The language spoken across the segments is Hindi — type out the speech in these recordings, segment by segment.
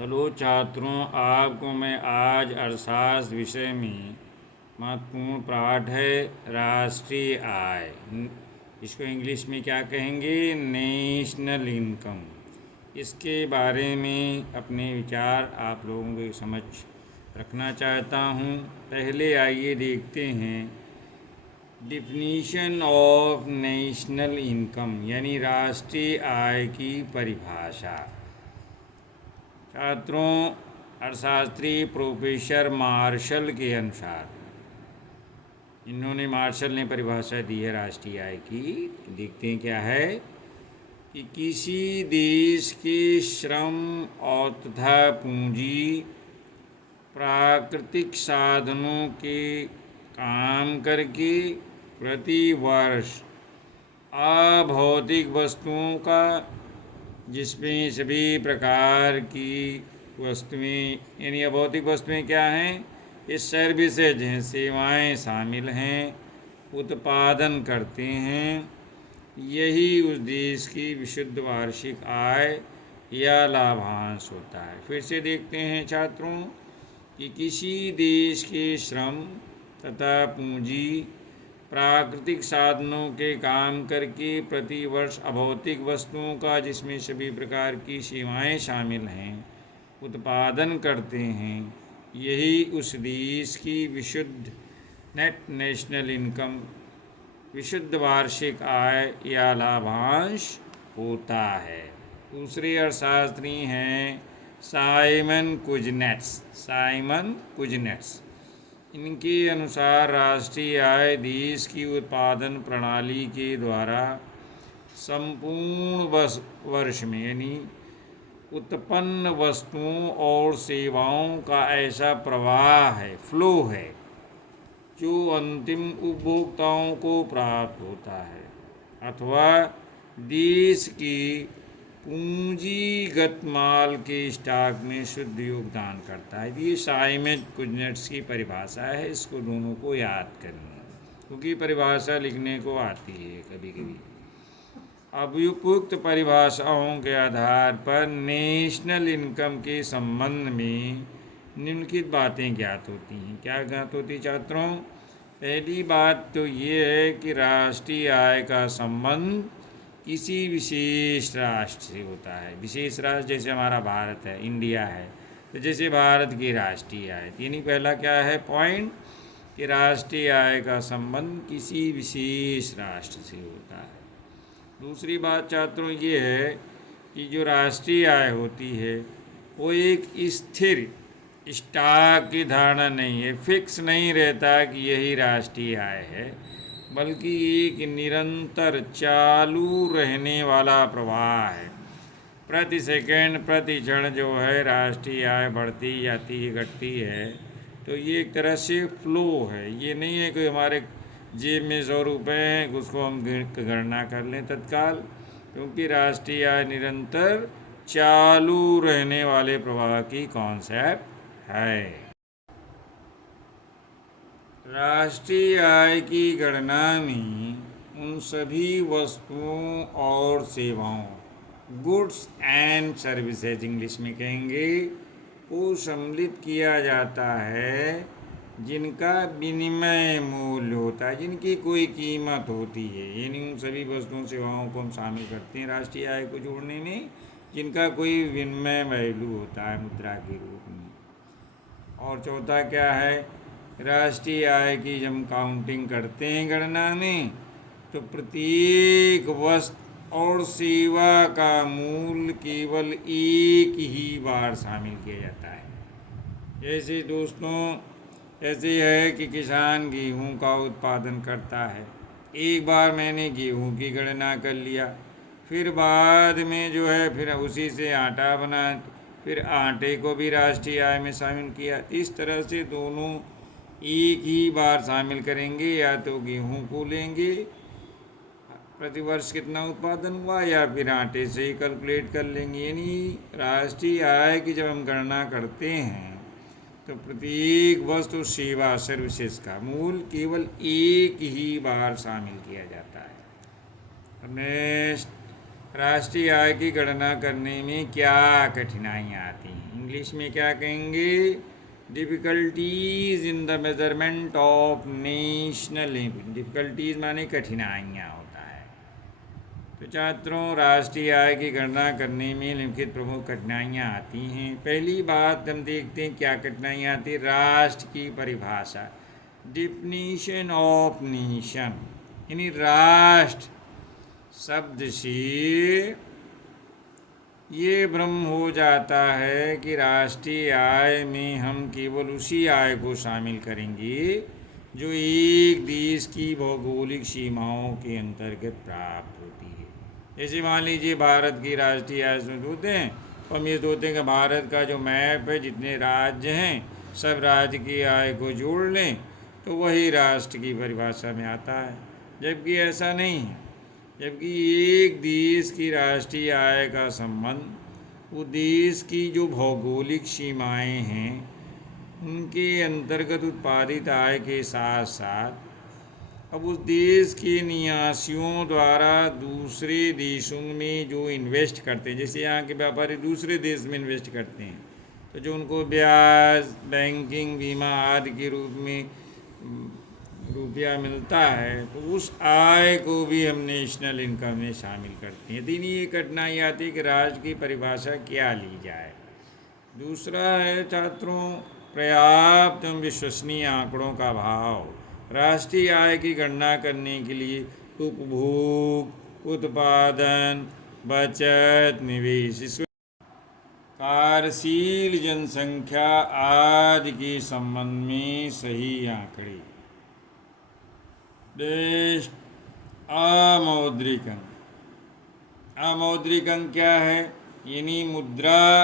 हेलो छात्रों, आपको मैं आज अर्थशास्त्र विषय में महत्वपूर्ण पाठ है राष्ट्रीय आय। इसको इंग्लिश में क्या कहेंगे? National income. इसके बारे में अपने विचार आप लोगों के समझ रखना चाहता हूँ। पहले आइए देखते हैं डिफिनीशन ऑफ नेशनल इनकम यानी राष्ट्रीय आय की परिभाषा। छात्रों, अर्थशास्त्री प्रोफेसर मार्शल के अनुसार मार्शल ने परिभाषा दी है राष्ट्रीय आय की। देखते हैं क्या है कि किसी देश के श्रम और तथा पूंजी, प्राकृतिक साधनों के काम करके प्रति वर्ष अभौतिक वस्तुओं का, जिसमें सभी प्रकार की वस्तुएं यानी अभौतिक वस्तुएं क्या हैं? ये सर्विसेज हैं, सेवाएं शामिल हैं, उत्पादन करते हैं। यही उस देश की विशुद्ध वार्षिक आय या लाभांश होता है। फिर से देखते हैं छात्रों कि किसी देश के श्रम तथा पूंजी, प्राकृतिक साधनों के काम करके प्रति वर्ष अभौतिक वस्तुओं का, जिसमें सभी प्रकार की सेवाएं शामिल हैं, उत्पादन करते हैं। यही उस देश की विशुद्ध नेट नेशनल इनकम, विशुद्ध वार्षिक आय या लाभांश होता है। दूसरे अर्थशास्त्री हैं साइमन कुजनेट्स। इनके अनुसार राष्ट्रीय आय देश की उत्पादन प्रणाली के द्वारा संपूर्ण वर्ष में यानी उत्पन्न वस्तुओं और सेवाओं का ऐसा प्रवाह है, फ्लो है, जो अंतिम उपभोक्ताओं को प्राप्त होता है अथवा देश की पूंजीगत माल के स्टॉक में शुद्ध योगदान करता है। ये साइमन कुजनेट्स की परिभाषा है। इसको दोनों को याद करना, क्योंकि परिभाषा लिखने को आती है कभी कभी। अब उपयुक्त परिभाषाओं के आधार पर नेशनल इनकम के संबंध में निम्नलिखित बातें ज्ञात होती हैं। क्या ज्ञात होती छात्रों? पहली बात तो ये है कि राष्ट्रीय आय का संबंध किसी विशेष राष्ट्र से होता है। विशेष राष्ट्र जैसे हमारा भारत है, इंडिया है, तो जैसे भारत की राष्ट्रीय आय, यानी पहला क्या है पॉइंट कि राष्ट्रीय आय का संबंध किसी विशेष राष्ट्र से होता है। दूसरी बात छात्रों ये है कि जो राष्ट्रीय आय होती है वो एक स्थिर स्टॉक की धारणा नहीं है, फिक्स नहीं रहता कि यही राष्ट्रीय आय है, बल्कि एक निरंतर चालू रहने वाला प्रवाह है। प्रति सेकंड, प्रति क्षण जो है राष्ट्रीय आय बढ़ती जाती है, घटती है। तो ये एक तरह से फ्लो है। ये नहीं है कि हमारे जेब में 100 रुपये हैं, उसको हम गणना कर लें तत्काल, क्योंकि राष्ट्रीय आय निरंतर चालू रहने वाले प्रवाह की कॉन्सेप्ट है। राष्ट्रीय आय की गणना में उन सभी वस्तुओं और सेवाओं, गुड्स एंड सर्विसेज इंग्लिश में कहेंगे, को सम्मिलित किया जाता है जिनका विनिमय मूल्य होता है, जिनकी कोई कीमत होती है। यानी उन सभी वस्तुओं सेवाओं को हम शामिल करते हैं राष्ट्रीय आय को जोड़ने में, जिनका कोई विनिमय वैल्यू होता है मुद्रा के रूप में। और चौथा क्या है? राष्ट्रीय आय की जब हम काउंटिंग करते हैं गणना में, तो प्रत्येक वस्तु और सेवा का मूल्य केवल एक ही बार शामिल किया जाता है। जैसे दोस्तों ऐसे है कि किसान गेहूं का उत्पादन करता है, एक बार मैंने गेहूं की गणना कर लिया, फिर बाद में जो है फिर उसी से आटा बना, फिर आटे को भी राष्ट्रीय आय में शामिल किया। इस तरह से दोनों एक ही बार शामिल करेंगे, या तो गेहूं को लेंगे प्रतिवर्ष कितना उत्पादन हुआ, या फिर आटे से ही कैलकुलेट कर लेंगे। यानी राष्ट्रीय आय की जब हम गणना करते हैं तो प्रत्येक वस्तु सेवा सर्विसेज का मूल्य केवल एक ही बार शामिल किया जाता है। नेक्स्ट राष्ट्रीय आय की गणना करने में क्या कठिनाइयाँ आती हैं? इंग्लिश में क्या कहेंगे? Difficulties in the measurement of national income. Difficulties माने कठिनाइयाँ होता है। तो छात्रों, राष्ट्रीय आय की गणना करने में निम्नलिखित प्रमुख कठिनाइयाँ आती हैं। पहली बात हम देखते हैं क्या कठिनाइयाँ आती हैं। राष्ट्र की परिभाषा, डिफिनीशन ऑफ नेशन, यानी राष्ट्र शब्द से ये भ्रम हो जाता है कि राष्ट्रीय आय में हम केवल उसी आय को शामिल करेंगे जो एक देश की भौगोलिक सीमाओं के अंतर्गत प्राप्त होती है। जैसे मान लीजिए भारत की राष्ट्रीय आय में होते हैं, तो हम ये सोचते हैं कि भारत का जो मैप है, जितने राज्य हैं, सब राज्य की आय को जोड़ लें तो वही राष्ट्र की परिभाषा में आता है, जबकि ऐसा नहीं है। जबकि एक देश की राष्ट्रीय आय का संबंध वो देश की जो भौगोलिक सीमाएं हैं उनके अंतर्गत उत्पादित आय के साथ साथ अब उस देश के निवासियों द्वारा दूसरे देशों में जो इन्वेस्ट करते हैं, जैसे यहाँ के व्यापारी दूसरे देश में इन्वेस्ट करते हैं, तो जो उनको ब्याज, बैंकिंग, बीमा आदि के रूप में रुपया मिलता है, तो उस आय को भी हम नेशनल इनकम में शामिल करते हैं। तीन ये कठिनाई आती है कि राज्य की परिभाषा क्या ली जाए। दूसरा है छात्रों, पर्याप्त एवं विश्वसनीय आंकड़ों का अभाव। राष्ट्रीय आय की गणना करने के लिए उपभोग, उत्पादन, बचत, निवेश, इसको कार्यशील जनसंख्या आदि के संबंध में सही आंकड़े। अमौद्रिक अंक। अमौद्रिक अंक क्या है? यानी मुद्रा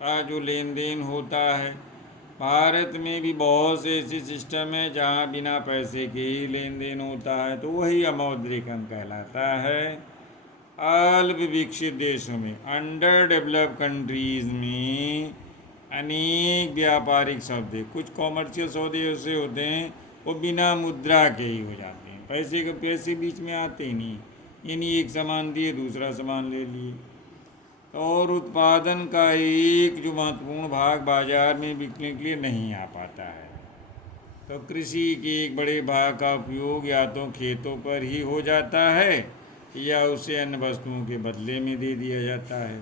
का जो लेन देन होता है। भारत में भी बहुत से ऐसे सिस्टम है जहाँ बिना पैसे के ही लेन देन होता है, तो वही अमौद्रिक अंक कहलाता है। अल्प विकसित देशों में, अंडर डेवलप्ड कंट्रीज़ में अनेक व्यापारिक सौदे, कुछ कॉमर्शियल सौदे ऐसे होते हैं वो बिना मुद्रा के ही हो जाते हैं, पैसे बीच में आते ही नहीं, यानी एक सामान दिए दूसरा सामान ले लिए। और उत्पादन का एक जो महत्वपूर्ण भाग बाजार में बिकने के लिए नहीं आ पाता है, तो कृषि के एक बड़े भाग का उपयोग या तो खेतों पर ही हो जाता है या उसे अन्य वस्तुओं के बदले में दे दिया जाता है।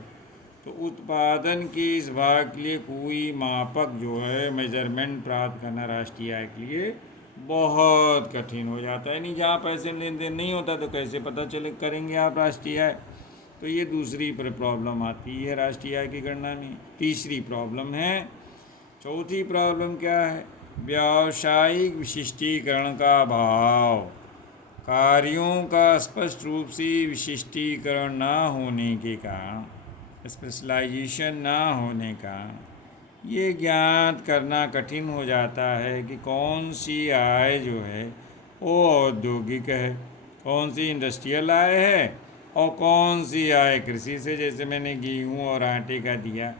तो उत्पादन के इस भाग के लिए कोई मापक जो है, मेजरमेंट प्राप्त करना राष्ट्रीय आय के लिए बहुत कठिन हो जाता है। नहीं, जहाँ पैसे लेन देन नहीं होता तो कैसे पता चले करेंगे आप राष्ट्रीय आय? तो ये दूसरी प्रॉब्लम आती है राष्ट्रीय आय की गणना में। तीसरी प्रॉब्लम है, चौथी प्रॉब्लम क्या है? व्यावसायिक विशिष्टीकरण का अभाव। कार्यों का स्पष्ट रूप से विशिष्टीकरण ना होने के कारण, स्पेशलाइजेशन ना होने का ये ज्ञात करना कठिन हो जाता है कि कौन सी आय जो है वो औद्योगिक है, कौन सी इंडस्ट्रियल आय है और कौन सी आय कृषि से। जैसे मैंने गेहूँ और आटे का दिया,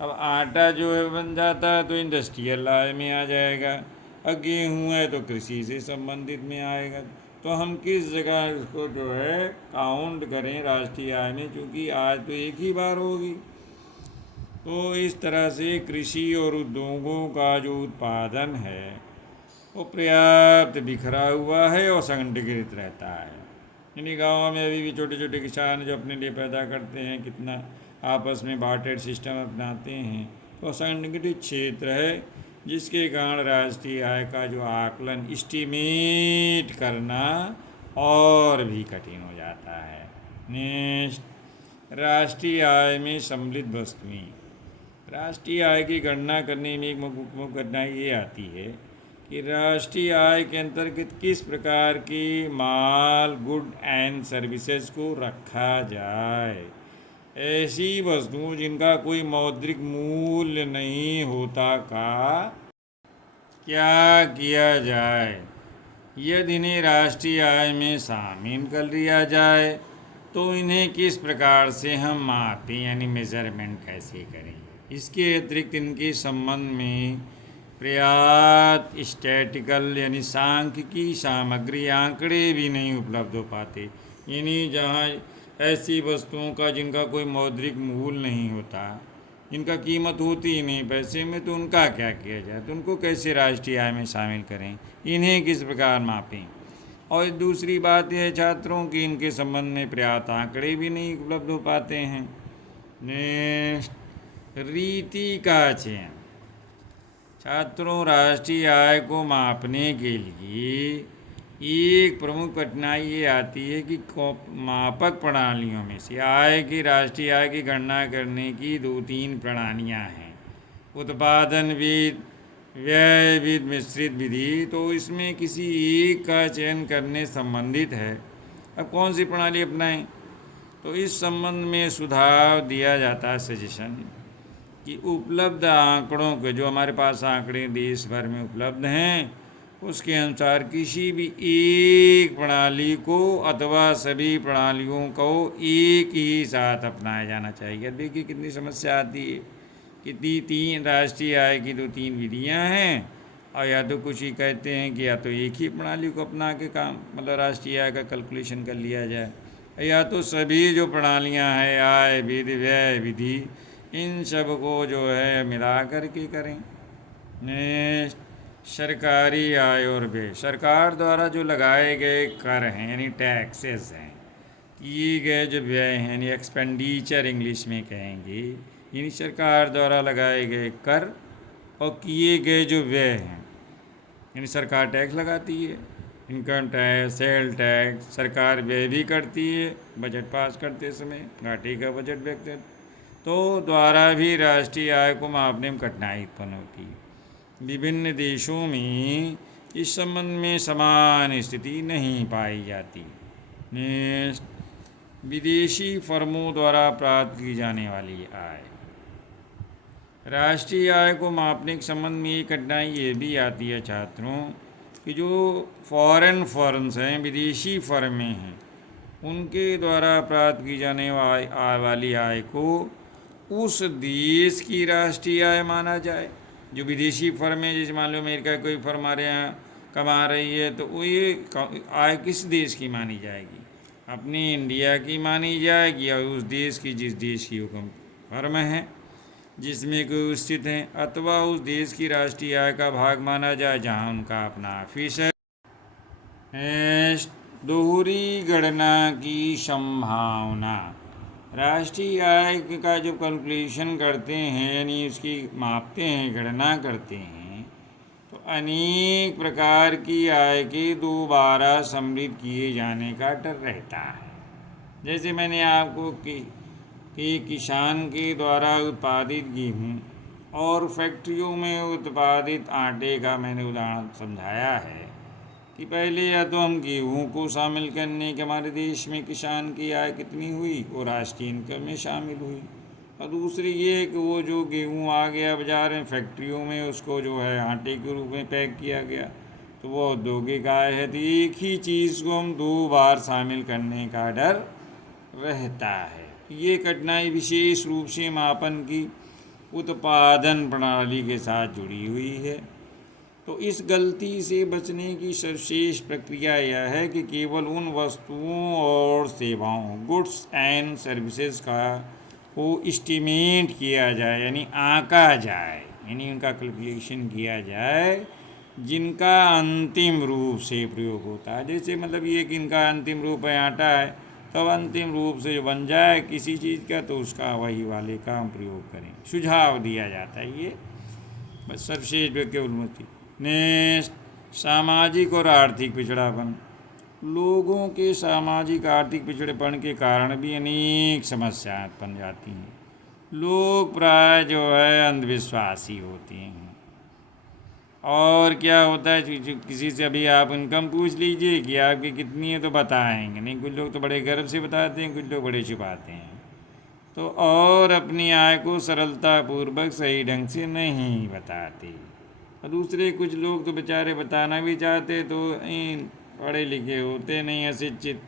अब आटा जो है बन जाता है तो इंडस्ट्रियल आय में आ जाएगा, अब गेहूँ है तो कृषि से संबंधित में आएगा। तो हम किस जगह इसको जो है काउंट करें राष्ट्रीय आय में, क्योंकि आय तो एक ही बार होगी। तो इस तरह से कृषि और उद्योगों का जो उत्पादन है वो पर्याप्त बिखरा हुआ है और संगठित रहता है। यानी गाँव में अभी भी छोटे छोटे किसान जो अपने लिए पैदा करते हैं, कितना आपस में बार्टर सिस्टम अपनाते हैं, तो संगठित क्षेत्र है, जिसके कारण राष्ट्रीय आय का जो आकलन, इस्टीमेट करना और भी कठिन हो जाता है। नेक्स्ट, राष्ट्रीय आय में सम्मिलित वस्तुएं। राष्ट्रीय आय की गणना करने में एक मुख्य कठिनाई ये आती है कि राष्ट्रीय आय के अंतर्गत किस प्रकार के माल, गुड एंड सर्विसेज को रखा जाए। ऐसी वस्तुओं जिनका कोई मौद्रिक मूल्य नहीं होता का क्या किया जाए। यदि इन्हें राष्ट्रीय आय में शामिल कर लिया जाए तो इन्हें किस प्रकार से हम मापें, यानी मेजरमेंट कैसे करें। इसके अतिरिक्त इनके संबंध में पर्याप्त स्टैटिकल यानी सांख्यिकी सामग्री, आंकड़े भी नहीं उपलब्ध हो पाते। यानी जहाँ ऐसी वस्तुओं का जिनका कोई मौद्रिक मूल नहीं होता, जिनका कीमत होती ही नहीं पैसे में, तो उनका क्या किया जाए, तो उनको कैसे राष्ट्रीय आय में शामिल करें, इन्हें किस प्रकार मापें। और दूसरी बात यह है छात्रों की इनके संबंध में पर्याप्त आंकड़े भी नहीं उपलब्ध हो पाते हैं। नेक्स्ट, रीति का चयन। छात्रों, राष्ट्रीय आय को मापने के लिए एक प्रमुख कठिनाई ये आती है कि मापक प्रणालियों में से राष्ट्रीय आय की गणना करने की 2-3 प्रणालियाँ हैं। उत्पादन विध, व्यय विध, मिश्रित विधि। तो इसमें किसी एक का चयन करने संबंधित है। अब कौन सी प्रणाली अपनाएं, तो इस संबंध में सुझाव दिया जाता है, सजेशन, कि उपलब्ध आंकड़ों के, जो हमारे पास आंकड़े देश भर में उपलब्ध हैं, उसके अनुसार किसी भी एक प्रणाली को अथवा सभी प्रणालियों को एक ही साथ अपनाया जाना चाहिए। देखिए कितनी समस्या आती है, कितनी 3 राष्ट्रीय आय की 2-3 विधियां हैं, और या तो कुछ ही कहते हैं कि या तो एक ही प्रणाली को अपना के काम, मतलब राष्ट्रीय आय का कैलकुलेशन कर लिया जाए, या तो सभी जो प्रणालियां हैं, आय विधि, व्यय विधि, इन सब को जो है मिला करके करें। नेक्स्ट, सरकारी आय और व्यय। सरकार द्वारा जो लगाए गए कर हैं, यानी टैक्सेस हैं, किए गए जो व्यय हैं, यानी एक्सपेंडिचर इंग्लिश में कहेंगे, यानी सरकार द्वारा लगाए गए कर और किए गए जो व्यय हैं, यानी सरकार टैक्स लगाती है, इनकम टैक्स, सेल टैक्स, सरकार व्यय भी करती है बजट पास करते समय, घाटे का बजट व्यक्त, तो द्वारा भी राष्ट्रीय आय को मापने में कठिनाई उत्पन्न होती है। विभिन्न देशों में इस संबंध में समान स्थिति नहीं पाई जाती। नेक्स्ट, विदेशी फर्मों द्वारा प्राप्त की जाने वाली आय। राष्ट्रीय आय को मापने के संबंध में ये कठिनाई ये भी आती है छात्रों कि जो फॉरेन फर्म्स हैं, विदेशी फर्में हैं, उनके द्वारा प्राप्त की जाने वाली आय को उस देश की राष्ट्रीय आय माना जाए। जो विदेशी फर्म है, जैसे मान लो अमेरिका की कोई फर्म हमारे यहाँ कमा रही है, तो वो ये आय किस देश की मानी जाएगी, अपनी इंडिया की मानी जाएगी, और उस देश की, जिस देश की वो फर्म है जिसमें कोई स्थित है, अथवा उस देश की राष्ट्रीय आय का भाग माना जाए जहाँ उनका अपना ऑफिस है। दोहरी गणना की संभावना। राष्ट्रीय आय का जब कैलकुलेशन करते हैं, यानी उसकी मापते हैं, गणना करते हैं, तो अनेक प्रकार की आय के दोबारा सम्मिलित किए जाने का डर रहता है। जैसे मैंने आपको कि किसान के द्वारा उत्पादित गेहूँ और फैक्ट्रियों में उत्पादित आटे का मैंने उदाहरण समझाया है कि पहले या तो हम गेहूँ को शामिल करने के, हमारे देश में किसान की आय कितनी हुई, वो राष्ट्रीय इनकम में शामिल हुई, और दूसरी ये कि वो जो गेहूँ आ गया बाज़ार में, फैक्ट्रियों में उसको जो है आटे के रूप में पैक किया गया, तो वो औद्योगिक आय है। तो एक ही चीज़ को हम 2 बार शामिल करने का डर रहता है। ये कठिनाई विशेष रूप से मापन की उत्पादन प्रणाली के साथ जुड़ी हुई है। तो इस गलती से बचने की सर्वश्रेष्ठ प्रक्रिया यह है कि केवल उन वस्तुओं और सेवाओं, गुड्स एंड सर्विसेज को एस्टिमेट किया जाए, यानी आंका जाए, यानी उनका कैलकुलेशन किया जाए, जिनका अंतिम रूप से प्रयोग होता है। जैसे मतलब ये कि इनका अंतिम रूप है आटा है, तब अंतिम रूप से जो बन जाए किसी चीज़ का, तो उसका वही वाले का हम प्रयोग करें, सुझाव दिया जाता है। ये बस सर्वश्रेष्ठ व्यक्ति उन्नति। नेक्स्ट, सामाजिक और आर्थिक पिछड़ापन। लोगों के सामाजिक आर्थिक पिछड़ेपन के कारण भी अनेक समस्याएं उत्पन्न जाती हैं। लोग प्राय जो है अंधविश्वासी होते हैं, और क्या होता है, किसी से अभी आप इनकम पूछ लीजिए कि आपकी कितनी है, तो बताएंगे नहीं। कुछ लोग तो बड़े गर्व से बताते हैं, कुछ लोग बड़े छुपाते हैं, तो और अपनी आय को सरलतापूर्वक सही ढंग से नहीं बताते। और दूसरे कुछ लोग तो बेचारे बताना भी चाहते, तो पढ़े लिखे होते नहीं, अशिक्षित,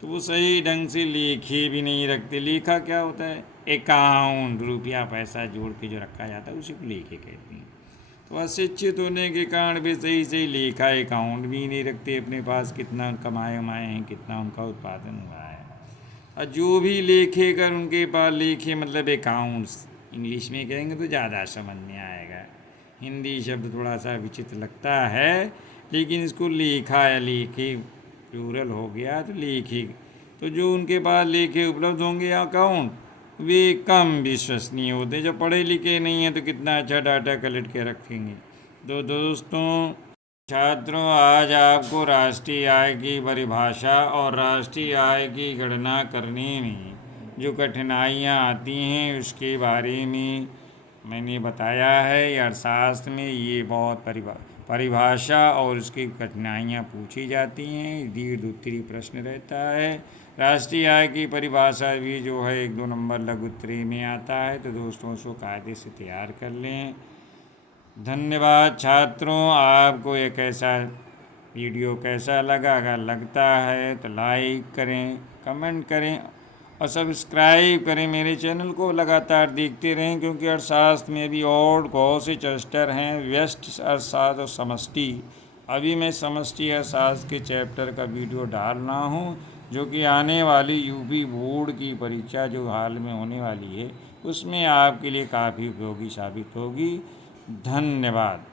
तो वो सही ढंग से लेखे भी नहीं रखते। लेखा क्या होता है, अकाउंट, रुपया पैसा जोड़ के जो रखा जाता है उसी को लेखे कहते हैं। तो अशिक्षित होने के कारण वे सही सही लेखा अकाउंट भी नहीं रखते अपने पास, कितना कमाए उमाए हैं, कितना उनका उत्पादन हुआ है। और जो भी लेखे कर उनके पास लेखे मतलब अकाउंट्स, इंग्लिश में कहेंगे तो ज़्यादा समझ में आएगा। हिंदी शब्द थोड़ा सा विचित्र लगता है, लेकिन इसको लेखा या लेखे प्लूरल हो गया तो लेखे, तो जो उनके पास लेखे उपलब्ध होंगे अकाउंट, वे कम विश्वसनीय होते हैं। जब पढ़े लिखे नहीं हैं तो कितना अच्छा डाटा कलेक्ट के रखेंगे। तो दोस्तों छात्रों, आज आपको राष्ट्रीय आय की परिभाषा और राष्ट्रीय आय की गणना करने में जो कठिनाइयाँ आती हैं उसके बारे में मैंने बताया है। अर्थशास्त्र में ये बहुत परिभाषा और उसकी कठिनाइयाँ पूछी जाती हैं, दीर्घ उत्तरीय प्रश्न रहता है। राष्ट्रीय आय की परिभाषा भी जो है 1-2 नंबर लघु उत्तरीय में आता है, तो दोस्तों उसको कायदे से तैयार कर लें। धन्यवाद छात्रों। आपको एक ऐसा वीडियो कैसा लगा? अगर लगता है तो लाइक करें, कमेंट करें और सब्सक्राइब करें मेरे चैनल को। लगातार देखते रहें, क्योंकि अर्थशास्त्र में भी और बहुत से चैप्टर हैं, व्यष्टि अर्थशास्त्र और समष्टि। अभी मैं समष्टि अर्थशास्त्र के चैप्टर का वीडियो डाल रहा हूँ, जो कि आने वाली यूपी बोर्ड की परीक्षा जो हाल में होने वाली है उसमें आपके लिए काफ़ी उपयोगी साबित होगी। धन्यवाद।